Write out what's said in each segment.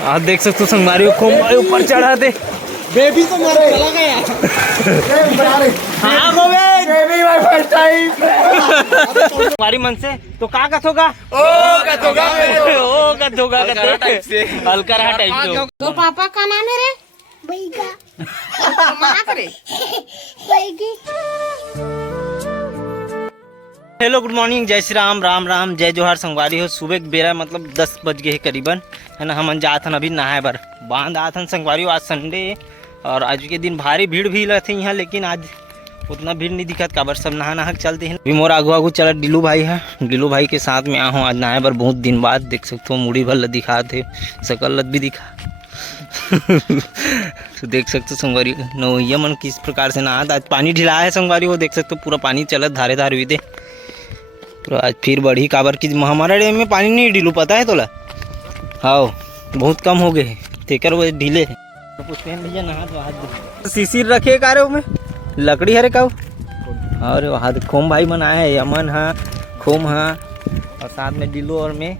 आप देख सकते हो संगवारी को ऊपर चढ़ा दे। बेबी तो मारे चला गया। हाँ Govind baby my first time. हमारी मन से तो का कथोगा ओ कथोगा ओ कथोगा टाइप से हल्का टाइप से। तो पापा का नाम है रे? बैगा। मना करे बैगी। हेलो गुड मॉर्निंग, जय श्री राम, राम राम, जय जोहार। संगवारी हो सुबह बेरा मतलब 10 बज गए है करीबन, है ना। हम जात हन अभी नहाए बर बांध आत हन संगवारी। आज संडे और आज के दिन भारी भीड़ भी रहते यहाँ, लेकिन आज उतना भीड़ नहीं दिखत काबर सब नहा नहा चलते हैं। अभी मोर आगू आगू चला डिलू भाई है, डिलू भाई के साथ में आ हूँ आज नहाए बर बहुत दिन बाद। देख सकते हो मुड़ी भर दिखा थे, सकल लत भी दिखा। तो देख सकते हो संगवारी नवैया मन किस प्रकार से नहा। आज पानी ढिला है संगवारी, वो देख सकते हो पूरा पानी चलत धारे धार हुई दे। तो आज फिर बढ़ी काबर की हमारा डैम में पानी नहीं ढीलू, पता है तोला? हाँ बहुत कम हो गए तेकर वो ढीले है। पुष्पेन भैया नहा तो हाथ सीसी रखे कारे में लकड़ी हरे का। और हाथ खोम भाई मन आए, यमन हाँ, खोम हाँ, और साथ में डिलू और मैं।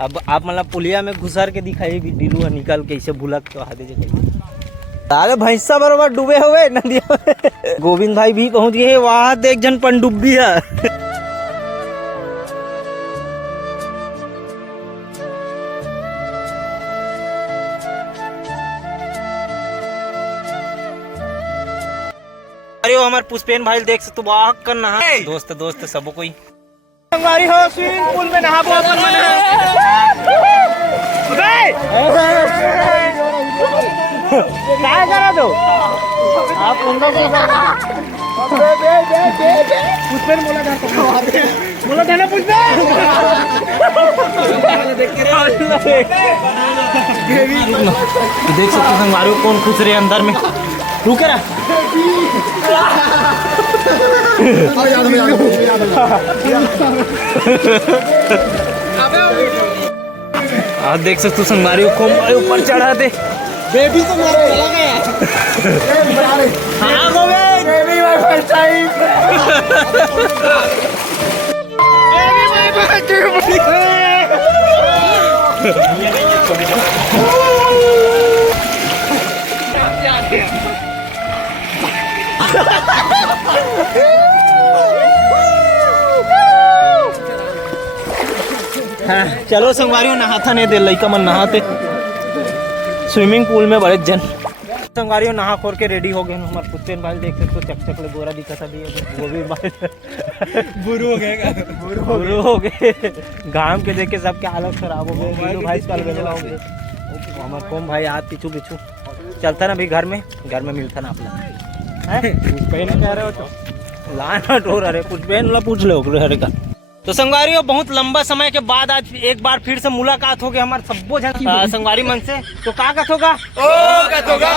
अब आप मतलब पुलिया में घुसर के दिखाई भी डिलू निकल के इसे भुलक तो हाथे जगह। अरे भैंसा बराबर डूबे हुए नदिया में। गोविंद भाई भी पहुंच गए, वहाँ देख जन पनडुब्बी है। अरे वो हमारे पुष्पेन भाई देख सकते वाह कर नहा दोस्त दोस्त सबो कोई संगवारी हो स्विमिंग पूल में नहा अपन मन क्या करा दो आप उनको पुष्पेन बोला था ना पुष्पेन। देख सकते संगवारी को कौन खुश रहे अंदर में। रुके रहा आप देख सकते हो संगवारी को ऊपर चढ़ा दे। बेबी तो मारे चला गया। हाँ Govind baby my first time. Baby my first time. हाँ, चलो संगवारी नहाता नहीं दे लइका मन नहाते स्विमिंग पूल में बड़े जन। संगवारी नहा खोर के रेडी हो गए। हमारे पुष्पेन भाई देख सकते हो चक चक गोरा दिखा था भी, वो भी बुरू हो गए घाम के देख के सबके हालत खराब हो गए। भाई कल बेला हो गए। हमारे कोम भाई हाथ पीछू पीछू चलता ना, अभी घर में मिलता ना अपना। पुष्पेन कह रहे हो तो लाना टोर। अरे पुष्पेन ला पूछ लो हरे का। तो संगवारी बहुत लंबा समय के बाद आज एक बार फिर से मुलाकात हो गई हमारे सबो जन संगवारी मन से। तो का कथोगा ओ कथोगा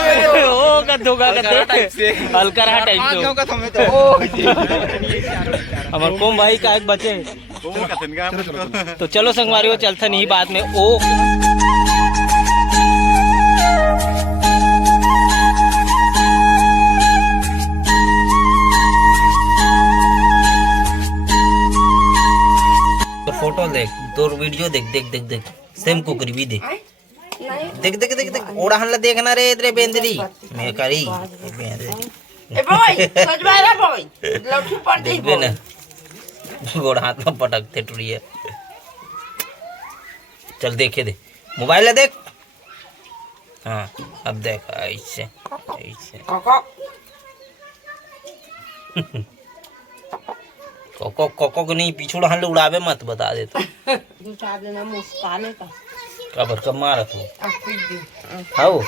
ओ कथोगा टाइप से हल्का टाइप से। हमारे कोम भाई का एक बचे। तो चलो संगवारी चलता नहीं बाद में ओ फोटो देख, तो वीडियो देख देख देख देख सेम कुकरी भी देख देख देख देख देख ओड़ा हल्ला देखना रे इधर बेंदरी मैं करी बेंदरी ए बॉय सजवारा बॉय लौटी पड़ती देख ना गोड़ हाथ में पटकते टुड़िए। चल देखे दे मोबाइल है देख। हाँ अब देख ऐसे ऐसे कोको कोको को नहीं पिछुड़ हल्ले उड़ावे मत बता दे। तो दूसरा देना मुस्काने का कबर कब मारा तू हाउ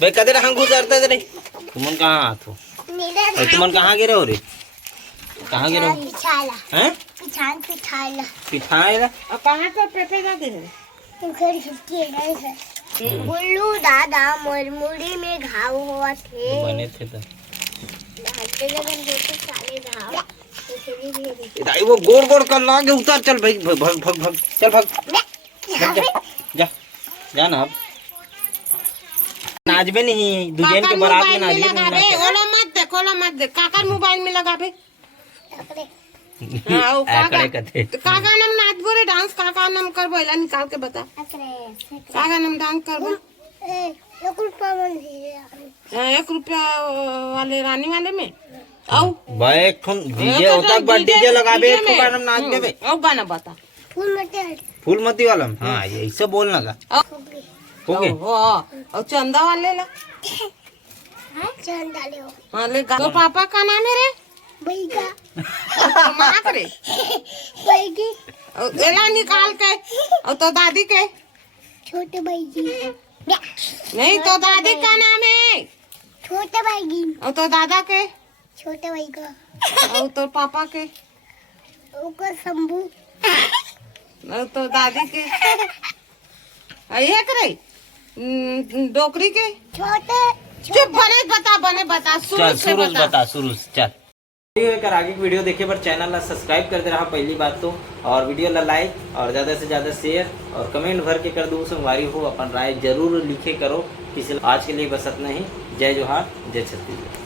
बे कदे हम गुजरते रे। तुमन कहां आत हो? तुमन कहां गिरे हो रे? कहां गिरे हो? हैं पिछाला और कहां पे पेपे जाते हैं? बुल्लू दादा मुरमुरी में घाव हुआ थे बने थे तो साले वो गोड़ गोड़ कर लागे उतर। चल भाई भग भग भग चल भग जा जा ना। अब नाचबे नहीं दुजैन के बारात में नाचबे ओला मत देख काका मोबाइल में लगा बे। हाँ, वो आकड़े कथे काका नाम नाच बोले डांस काका नाम कर बोला निकाल के बता काका नाम डांस कर बोल 1 रुपया वाले रानी वाले में आओ भाई एक डीजे होता डीजे लगाबे एक का नाम नाच देबे आओ गाना बता फूलमती वाला में? हाँ ये ऐसे बोलना का हो गए और चंदा वाले ला चंदा ले हाँ ले तो पापा का नाम है रे बैगा मना करे बैगी एला निकाल के और तो दादी के छोटे बैगी नहीं तो दादी का नाम है छोटे बैगी और तो दादा के छोटे बैगा और तो पापा के ऊपर शंभू और तो दादी के ये करे डोकरी के छोटे चुप बने बता चल शुरू से शुरू बता बता शुरू से चल कर आगे की वीडियो देखे पर चैनल ला सब्सक्राइब कर दे रहा पहली बात तो और वीडियो ला लाइक और ज़्यादा से ज़्यादा शेयर और कमेंट भर के कर दो संगवारी हो अपन राय जरूर लिखे करो किसी आज के लिए बस इतना ही। जय जोहार जय छत्तीसगढ़।